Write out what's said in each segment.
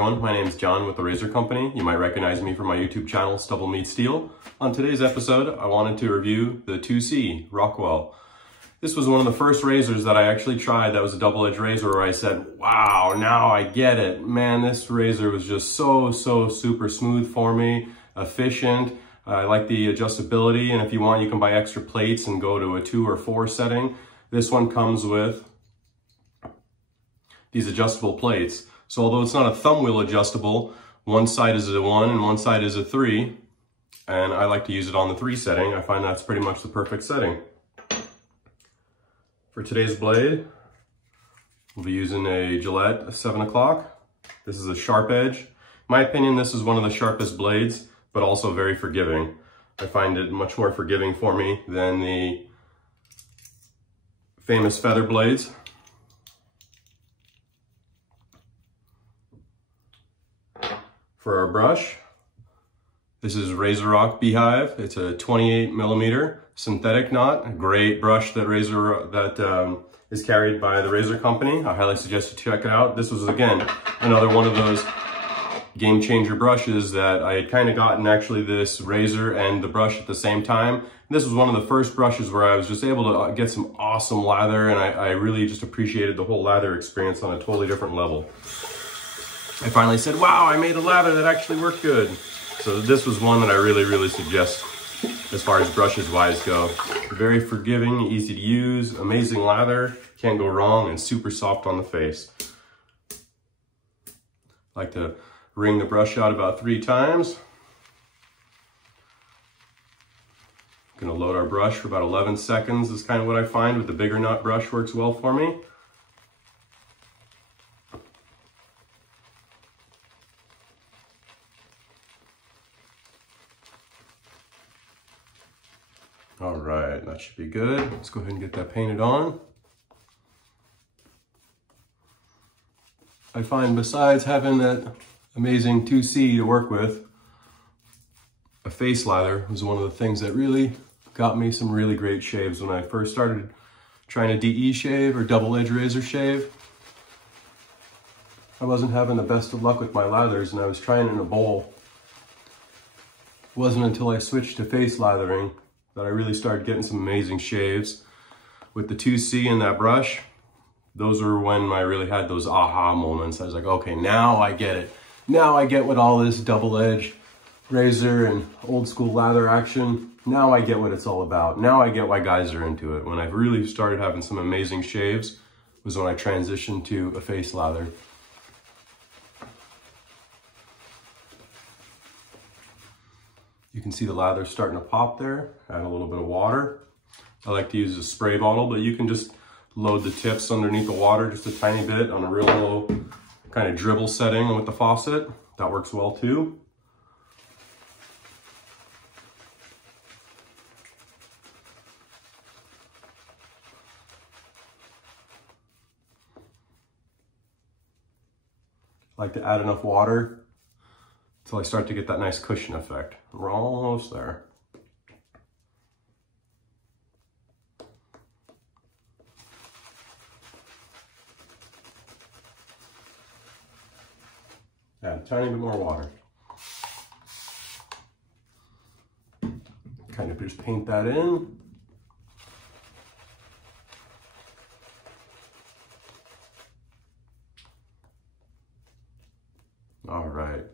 everyone, my name is John with the Razor Company. You might recognize me from my YouTube channel, Stubble Meets Steel. On today's episode, I wanted to review the 2C Rockwell. This was one of the first razors that I actually tried that was a double-edged razor where I said, wow, now I get it. Man, this razor was just so super smooth for me, efficient. I like the adjustability, and if you want, you can buy extra plates and go to a 2 or 4 setting. This one comes with these adjustable plates. So although it's not a thumb wheel adjustable, one side is a 1 and one side is a 3. And I like to use it on the 3 setting. I find that's pretty much the perfect setting. For today's blade, we'll be using a Gillette 7 o'clock. This is a sharp edge. In my opinion, this is one of the sharpest blades, but also very forgiving. I find it much more forgiving for me than the famous feather blades. For our brush, this is Razor Rock Beehive. It's a 28 millimeter synthetic knot, a great brush that is carried by the Razor Company. I highly suggest you check it out. This was, again, another one of those game changer brushes that I had kind of gotten actually this razor and the brush at the same time. This was one of the first brushes where I was just able to get some awesome lather, and I really just appreciated the whole lather experience on a totally different level. I finally said, wow, I made a lather that actually worked good. So this was one that I really suggest as far as brushes wise go. Very forgiving, easy to use, amazing lather, can't go wrong, and super soft on the face. I like to wring the brush out about 3 times. Gonna load our brush for about 11 seconds is kind of what I find with the bigger nut brush works well for me. All right, that should be good. Let's go ahead and get that painted on. I find besides having that amazing 2C to work with, a face lather was one of the things that really got me some really great shaves when I first started trying to DE shave or double edge razor shave. I wasn't having the best of luck with my lathers, and I was trying in a bowl. It wasn't until I switched to face lathering that I really started getting some amazing shaves. With the 2C and that brush, those are when I really had those aha moments. I was like, okay, now I get it. Now I get what all this double edge razor and old school lather action, now I get what it's all about. Now I get why guys are into it. When I really started having some amazing shaves was when I transitioned to a face lather. You can see the lather starting to pop there. Add a little bit of water. I like to use a spray bottle, but you can just load the tips underneath the water just a tiny bit on a real low kind of dribble setting with the faucet. That works well too. I like to add enough water until I start to get that nice cushion effect. We're almost there. Add a tiny bit more water. Kind of just paint that in. All right,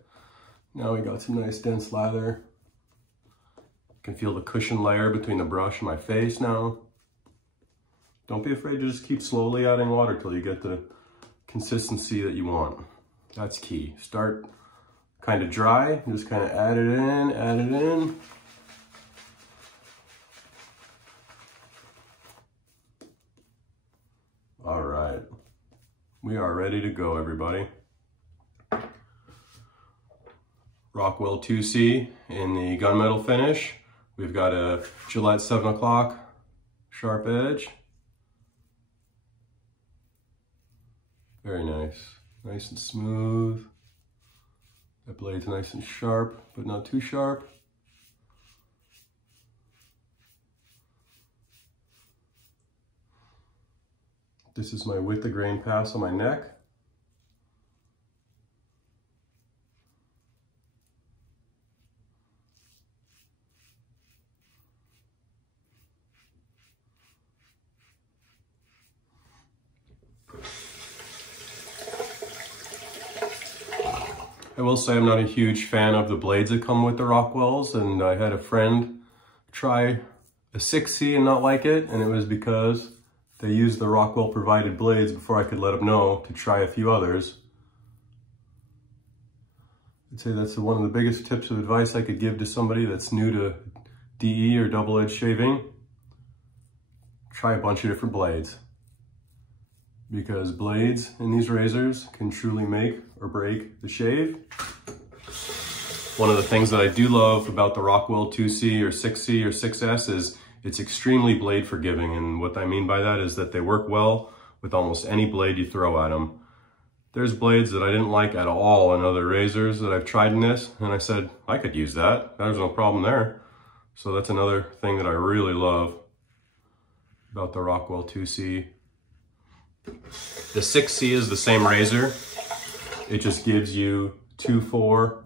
now we got some nice dense lather. Can feel the cushion layer between the brush and my face now. Don't be afraid to just keep slowly adding water till you get the consistency that you want. That's key. Start kind of dry, just kind of add it in, add it in. All right, we are ready to go, everybody. Rockwell 2C in the gunmetal finish. We've got a Gillette 7 o'clock sharp edge. Very nice. Nice and smooth. That blade's nice and sharp, but not too sharp. This is my with the grain pass on my neck. I will say I'm not a huge fan of the blades that come with the Rockwells, and I had a friend try a 6C and not like it, and it was because they used the Rockwell provided blades before I could let him know to try a few others. I'd say that's one of the biggest tips of advice I could give to somebody that's new to DE or double-edged shaving. Try a bunch of different blades, because blades in these razors can truly make or break the shave. One of the things that I do love about the Rockwell 2C or 6C or 6S is it's extremely blade forgiving, and what I mean by that is that they work well with almost any blade you throw at them. There's blades that I didn't like at all in other razors that I've tried in this, and I said, I could use that. There's no problem there. So that's another thing that I really love about the Rockwell 2C. The 6C is the same razor. It just gives you 2, 4,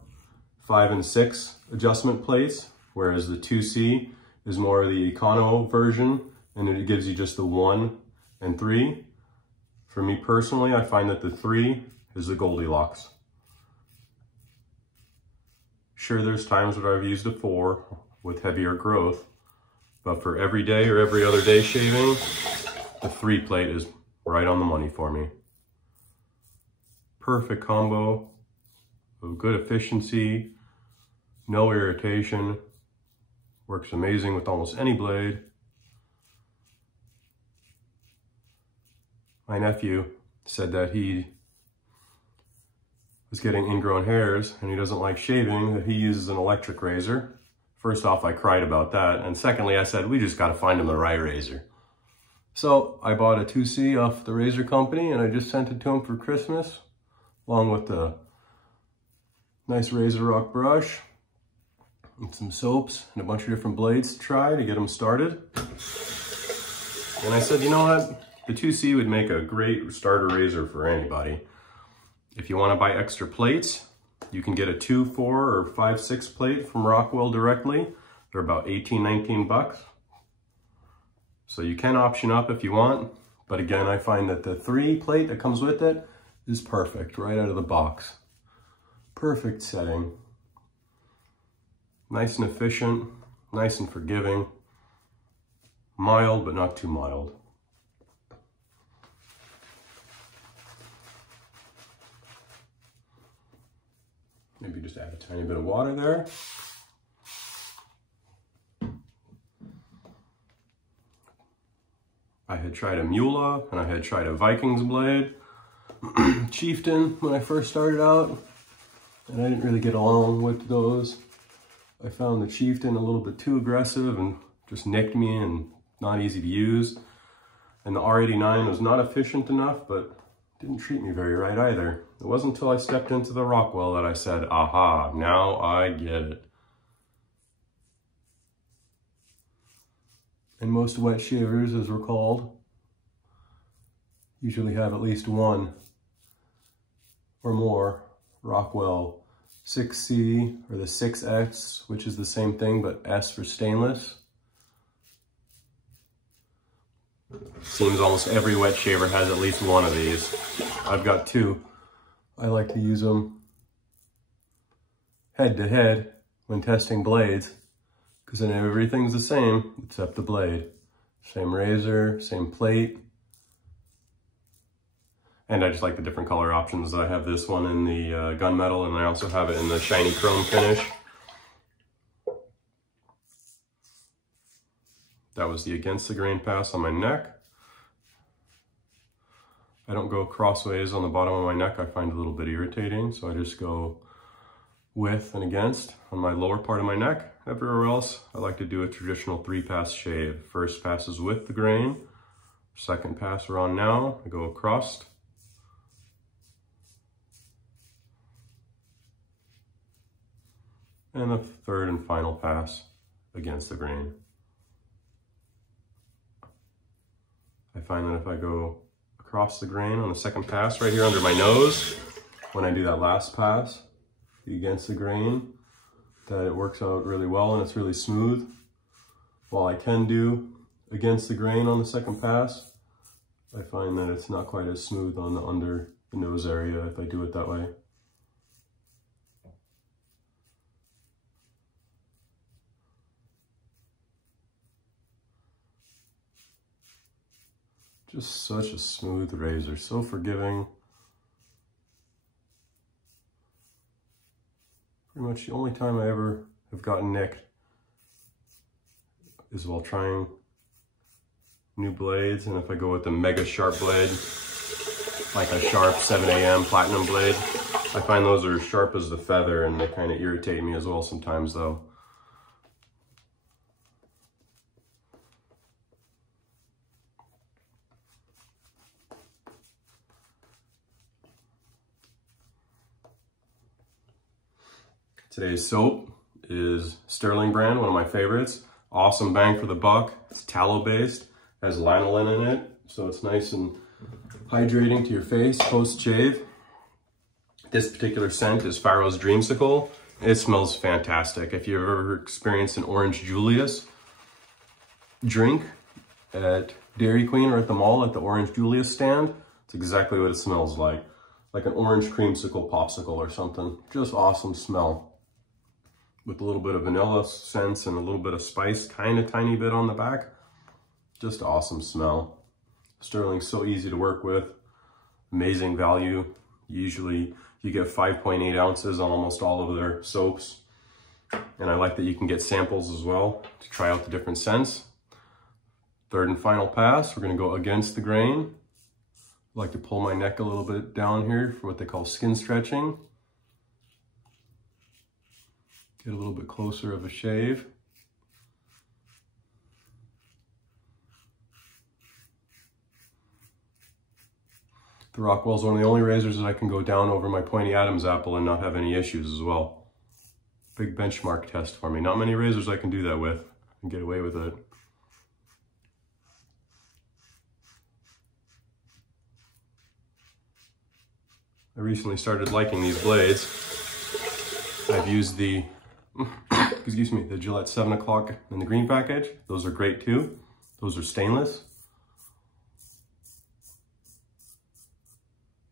5, and 6 adjustment plates, whereas the 2C is more of the econo version, and it gives you just the 1 and 3. For me personally, I find that the 3 is the Goldilocks. Sure, there's times where I've used a 4 with heavier growth, but for every day or every other day shaving, the 3 plate is right on the money for me. Perfect combo of good efficiency, no irritation, works amazing with almost any blade. My nephew said that he was getting ingrown hairs and he doesn't like shaving, that he uses an electric razor. First off, I cried about that. And secondly, I said, we just got to find him the right razor. So I bought a 2C off the razor company and I just sent it to him for Christmas, along with the nice RazorRock brush and some soaps and a bunch of different blades to try to get him started. And I said, you know what? The 2C would make a great starter razor for anybody. If you want to buy extra plates, you can get a 2, 4, or 5, 6 plate from Rockwell directly. They're about 18, 19 bucks. So you can option up if you want. But again, I find that the 3 plate that comes with it is perfect right out of the box. Perfect setting. Nice and efficient, nice and forgiving. Mild, but not too mild. Maybe just add a tiny bit of water there. I had tried a Mula and I had tried a Vikings blade, Chieftain when I first started out, and I didn't really get along with those. I found the Chieftain a little bit too aggressive and just nicked me and not easy to use. And the R89 was not efficient enough, but didn't treat me very right either. It wasn't until I stepped into the Rockwell that I said, aha, now I get it. And most wet shavers, as we're called, usually have at least one or more Rockwell 6C or the 6X, which is the same thing, but S for stainless. Seems almost every wet shaver has at least one of these. I've got 2. I like to use them head to head when testing blades, because then everything's the same except the blade. Same razor, same plate. And I just like the different color options. I have this one in the gunmetal, and I also have it in the shiny chrome finish. That was the against the grain pass on my neck. I don't go crossways on the bottom of my neck. I find it a little bit irritating, so I just go with and against on my lower part of my neck. Everywhere else, I like to do a traditional 3-pass shave. First pass is with the grain. Second pass we're on now, I go across. And the third and final pass against the grain. I find that if I go across the grain on the second pass right here under my nose, when I do that last pass against the grain, that it works out really well and it's really smooth. While I can do against the grain on the second pass, I find that it's not quite as smooth on the under the nose area if I do it that way. Just such a smooth razor, so forgiving. Pretty much the only time I ever have gotten nicked is while trying new blades, and if I go with the mega sharp blade, like a sharp 7 AM platinum blade, I find those are as sharp as the feather, and they kind of irritate me as well sometimes though. Today's soap is Sterling brand, one of my favorites. Awesome bang for the buck. It's tallow based, has lanolin in it, so it's nice and hydrating to your face post shave. This particular scent is Pharaoh's Dreamsicle. It smells fantastic. If you've ever experienced an Orange Julius drink at Dairy Queen or at the mall at the Orange Julius stand, it's exactly what it smells like an orange creamsicle popsicle or something. Just awesome smell. With a little bit of vanilla scents and a little bit of spice, kind of tiny bit on the back. Just awesome smell. Sterling's so easy to work with. Amazing value. Usually you get 5.8 ounces on almost all of their soaps. And I like that you can get samples as well to try out the different scents. Third and final pass, we're gonna go against the grain. I like to pull my neck a little bit down here for what they call skin stretching. Get a little bit closer of a shave. The Rockwell is one of the only razors that I can go down over my pointy Adam's apple and not have any issues as well. Big benchmark test for me. Not many razors I can do that with and get away with it. I recently started liking these blades. I've used the excuse me, the Gillette 7 o'clock in the green package. Those are great too. Those are stainless.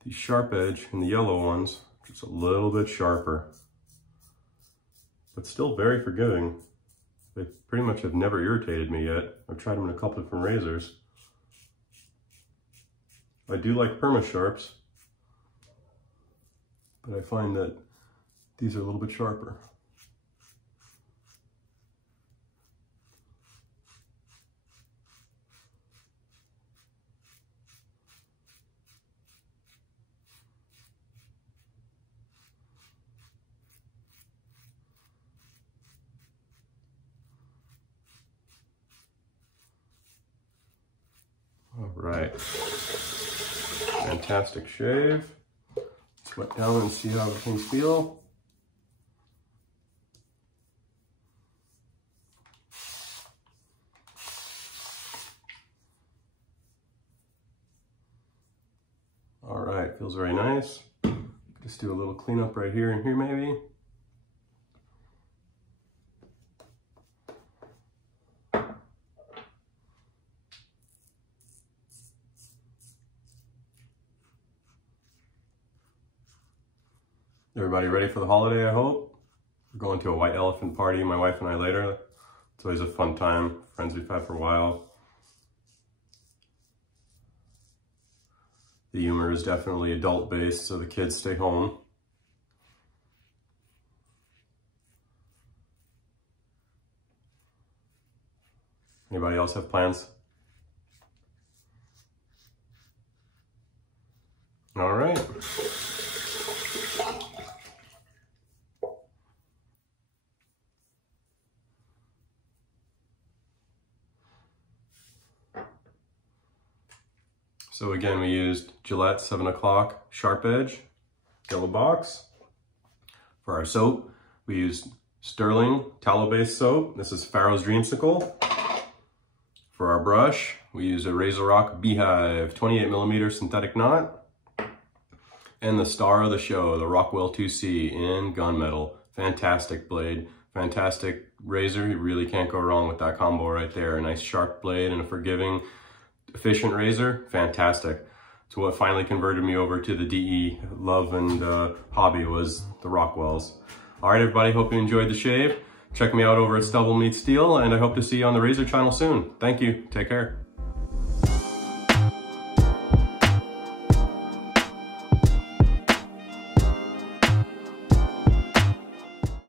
The sharp edge and the yellow ones, just a little bit sharper, but still very forgiving. They pretty much have never irritated me yet. I've tried them in a couple different razors. I do like Perma Sharps, but I find that these are a little bit sharper. All right, fantastic shave. Let's wet down and see how things feel. All right, feels very nice. Just do a little cleanup right here and here maybe. Everybody ready for the holiday, I hope? We're going to a white elephant party, my wife and I later. It's always a fun time, friends we've had for a while. The humor is definitely adult-based, so the kids stay home. Anybody else have plans? All right. So again, we used Gillette 7 o'clock sharp edge, yellow box. For our soap, we used Sterling tallow-based soap. This is Pharaoh's Dreamsicle. For our brush, we used a RazoRock Beehive 28mm synthetic knot. And the star of the show, the Rockwell 2C in gunmetal. Fantastic blade, fantastic razor. You really can't go wrong with that combo right there. A nice sharp blade and a forgiving, efficient razor, fantastic. So what finally converted me over to the DE love and hobby was the Rockwells. All right, everybody, hope you enjoyed the shave. Check me out over at Stubble Meets Steel, and I hope to see you on the Razor channel soon. Thank you. Take care.